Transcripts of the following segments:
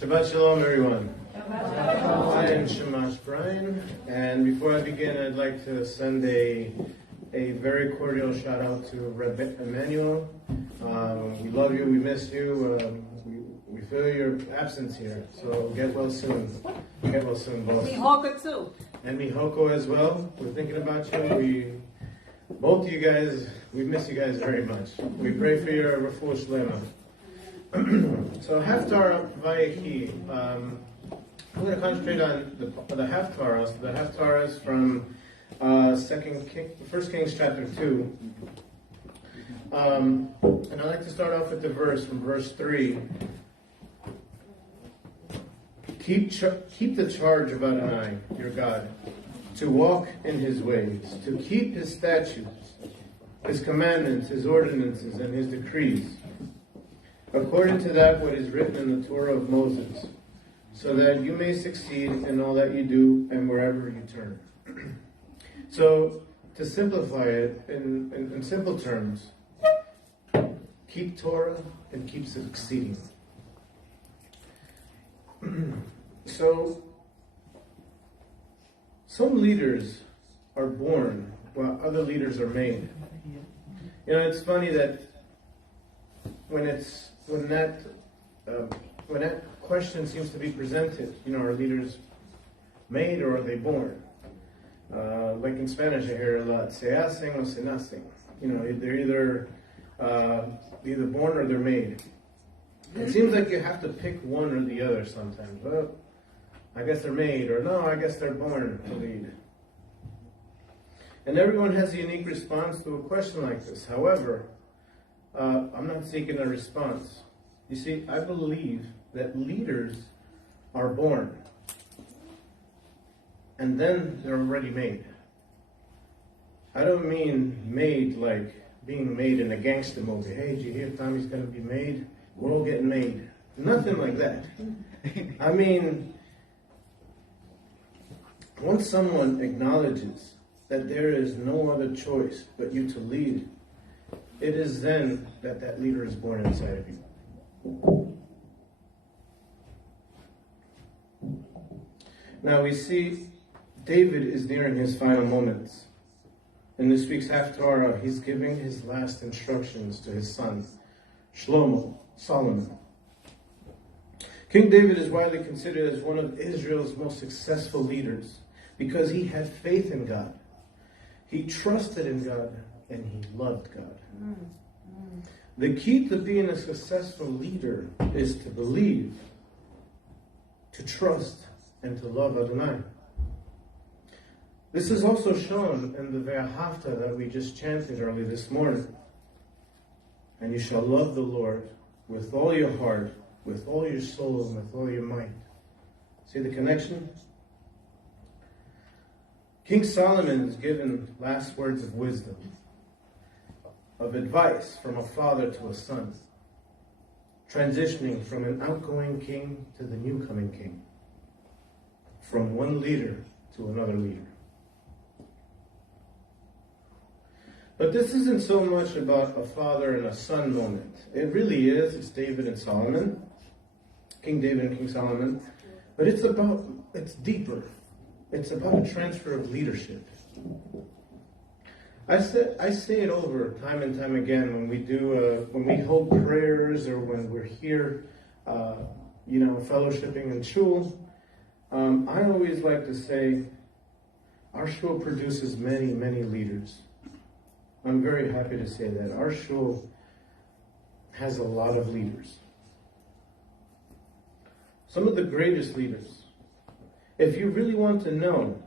Shabbat shalom, everyone. Shabbat shalom. I am Shamash Brian, and before I begin, I'd like to send a very cordial shout out to Rabbi Emmanuel. We love you, we miss you, we feel your absence here, so get well soon. Get well soon, boss. Mihoko too. And Mihoko as well. We're thinking about you. Both of you guys, we miss you guys very much. We pray for your refuah shlema. So Haftorah Vayechi. I'm going to concentrate on the Haftorah. So the Haftorah is from 1 Kings chapter 2. And I'd like to start off with the verse from verse 3. Keep the charge of Adonai, your God, to walk in his ways, to keep his statutes, his commandments, his ordinances, and his decrees, according to that what is written in the Torah of Moses, so that you may succeed in all that you do and wherever you turn. So, to simplify it in simple terms, keep Torah and keep succeeding. So, some leaders are born while other leaders are made. You know, it's funny that when that question seems to be presented, you know, are leaders made or are they born? Like in Spanish, I hear a lot, se hacen o se nacen. You know, they're either born or they're made. It seems like you have to pick one or the other sometimes. Well, I guess they're made, or no, I guess they're born to lead. And everyone has a unique response to a question like this. However, I'm not seeking a response. You see, I believe that leaders are born, and then they're already made. I don't mean made like being made in a gangster movie. Hey, did you hear Tommy's going to be made? We're all getting made. Nothing like that. I mean, once someone acknowledges that there is no other choice but you to lead, it is then that leader is born inside of you. Now we see David is nearing his final moments. In this week's Haftorah, he's giving his last instructions to his son, Solomon. King David is widely considered as one of Israel's most successful leaders because he had faith in God. He trusted in God and he loved God. The key to being a successful leader is to believe, to trust, and to love Adonai. This is also shown in the Vayechi that we just chanted early this morning. And you shall love the Lord with all your heart, with all your soul, and with all your might. See the connection? King Solomon is given last words of wisdom, of advice from a father to a son, transitioning from an outgoing king to the new coming king, from one leader to another leader. But this isn't so much about a father and a son moment. It really is. It's David and Solomon, King David and King Solomon. But it's deeper. It's about a transfer of leadership. I say it over time and time again when we hold prayers or when we're here, fellowshipping in Sheol. I always like to say, our Sheol produces many, many leaders. I'm very happy to say that. Our Sheol has a lot of leaders. Some of the greatest leaders. If you really want to know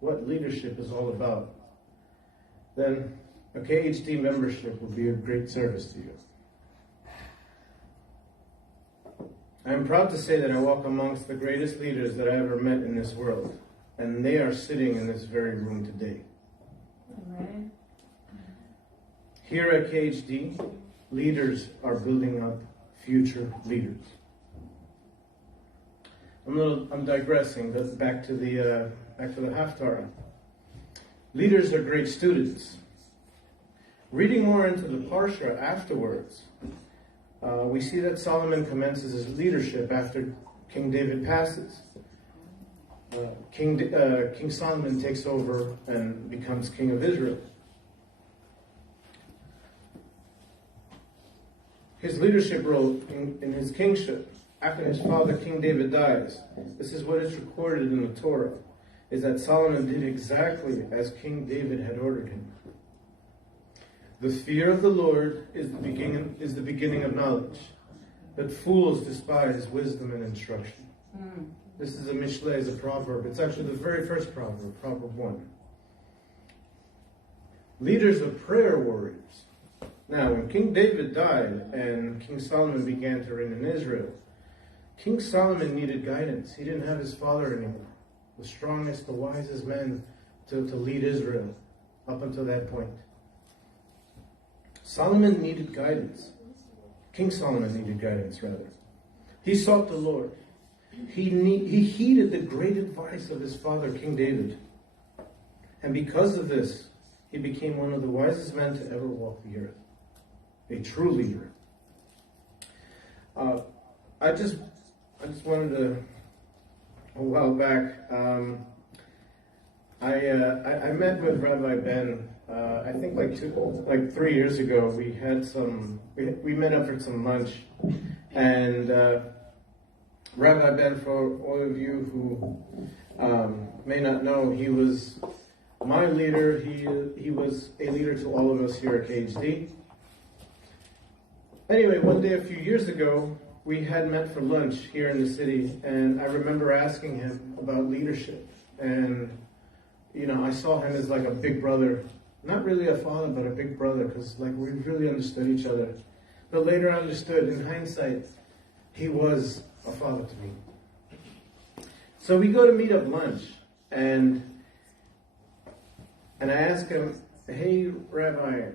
what leadership is all about, then a KHD membership will be a great service to you. I am proud to say that I walk amongst the greatest leaders that I ever met in this world, and they are sitting in this very room today. Amen. Here at KHD, leaders are building up future leaders. I'm digressing. Back to the Haftorah. Leaders are great students. Reading more into the Parashah afterwards, we see that Solomon commences his leadership after King David passes. King Solomon takes over and becomes king of Israel. His leadership role in his kingship, after his father King David dies, this is what is recorded in the Torah, is that Solomon did exactly as King David had ordered him. The fear of the Lord is the beginning of knowledge, but fools despise wisdom and instruction. This is a Mishle, is a proverb. It's actually the very first proverb, Proverb 1. Leaders of prayer warriors. Now, when King David died and King Solomon began to reign in Israel, King Solomon needed guidance. He didn't have his father anymore, the strongest, the wisest man to lead Israel up until that point. Solomon needed guidance. King Solomon needed guidance, rather. He sought the Lord. He heeded the great advice of his father, King David. And because of this, he became one of the wisest men to ever walk the earth. A true leader. I just wanted to, a while back, I met with Rabbi Ben, I think like 3 years ago. We met up for some lunch, and Rabbi Ben, for all of you who may not know, he was my leader. He was a leader to all of us here at KHD. Anyway, one day a few years ago, we had met for lunch here in the city, and I remember asking him about leadership. And, I saw him as like a big brother. Not really a father, but a big brother, because we really understood each other. But later I understood, in hindsight, he was a father to me. So we go to meet up lunch, and I ask him, hey, Rabbi,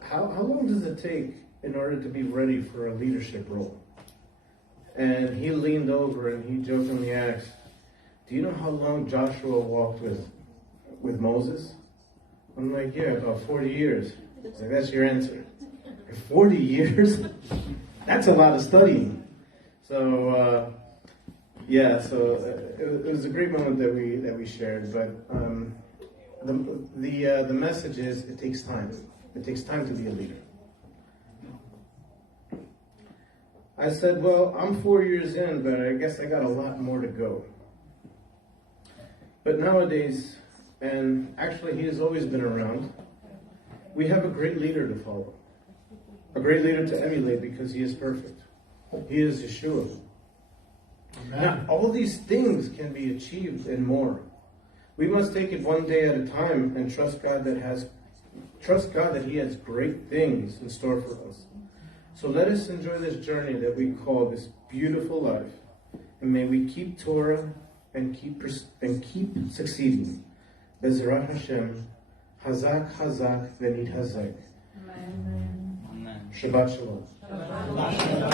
how long does it take in order to be ready for a leadership role? And he leaned over and he jokingly asked, do you know how long Joshua walked with Moses? I'm like, yeah, about 40 years. He's like, that's your answer. 40 years? That's a lot of studying. So, it was a great moment that we shared. But the message is, it takes time. It takes time to be a leader. I said, well, I'm 4 years in, but I guess I got a lot more to go. But nowadays, and actually he has always been around, we have a great leader to follow. A great leader to emulate because he is perfect. He is Yeshua. Amen. Now, all these things can be achieved and more. We must take it one day at a time and trust God that he has great things in store for us. So let us enjoy this journey that we call this beautiful life. And may we keep Torah and keep succeeding. Bezrat Hashem, Hazak, Hazak, Venit Hazak. Amen. Shabbat Shalom. Shabbat Shalom.